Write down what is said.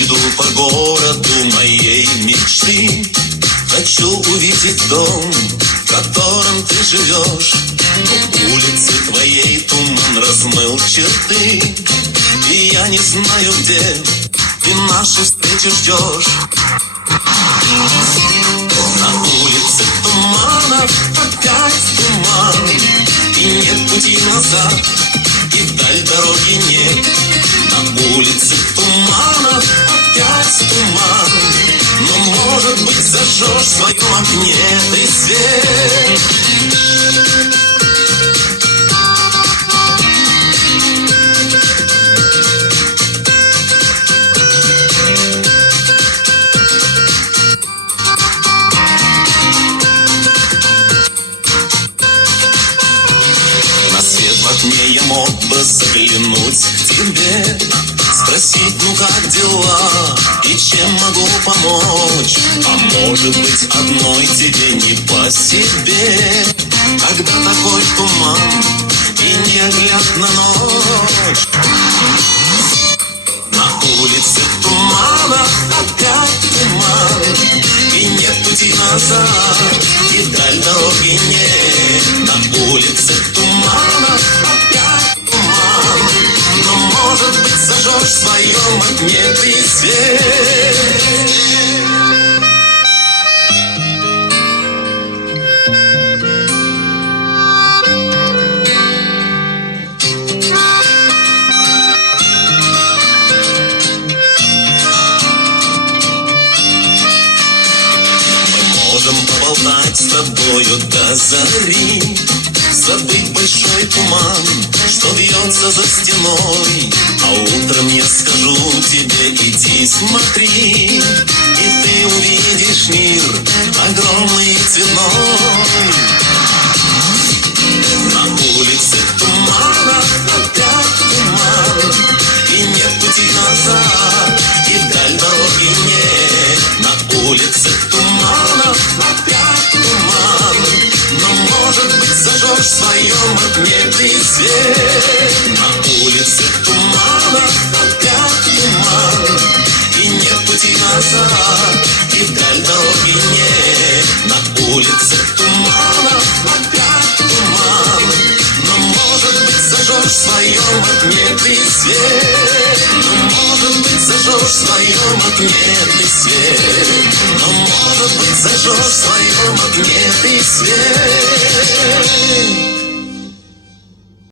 Иду по городу моей мечты, хочу увидеть дом, в котором ты живешь. Но улицы твоей туман размыл черты, и я не знаю, где ты нашу встречу ждешь. На улице тумана опять туман, и нет пути назад, и вдаль дороги нет. На улице тумана опять туман, но, может быть, зажжешь в своем окне ты свет. На свет в окне я мог бы заглянуть к тебе, спросить, ну как дела, и чем могу помочь. А может быть, одной тебе не по себе, когда такой туман и неоглядна ночь. На улице тумана опять туман, и нет пути назад, и вдаль дороги нет. На улице тумана опять туман, но, может быть, зажжешь в своем окне ты свет. Можем поболтать с тобою до зари, забыть большой туман, что вьется за стеной. А утром я скажу тебе: иди смотри, и ты увидишь мир огромный и цветной. На улице тумана опять туман, и нет пути назад, и вдаль дороги нет. На улице тумана опять туман, но, может быть, зажжешь в своем окне ты свет. На улице тумана опять туман, и нет пути назад, и вдаль дороги нет. На улице тумана опять туман, но, может быть, зажжешь в своем окне ты свет. Но, может быть, зажжешь в своем окне ты свет. Но, может быть, зажжешь в своем окне ты свет.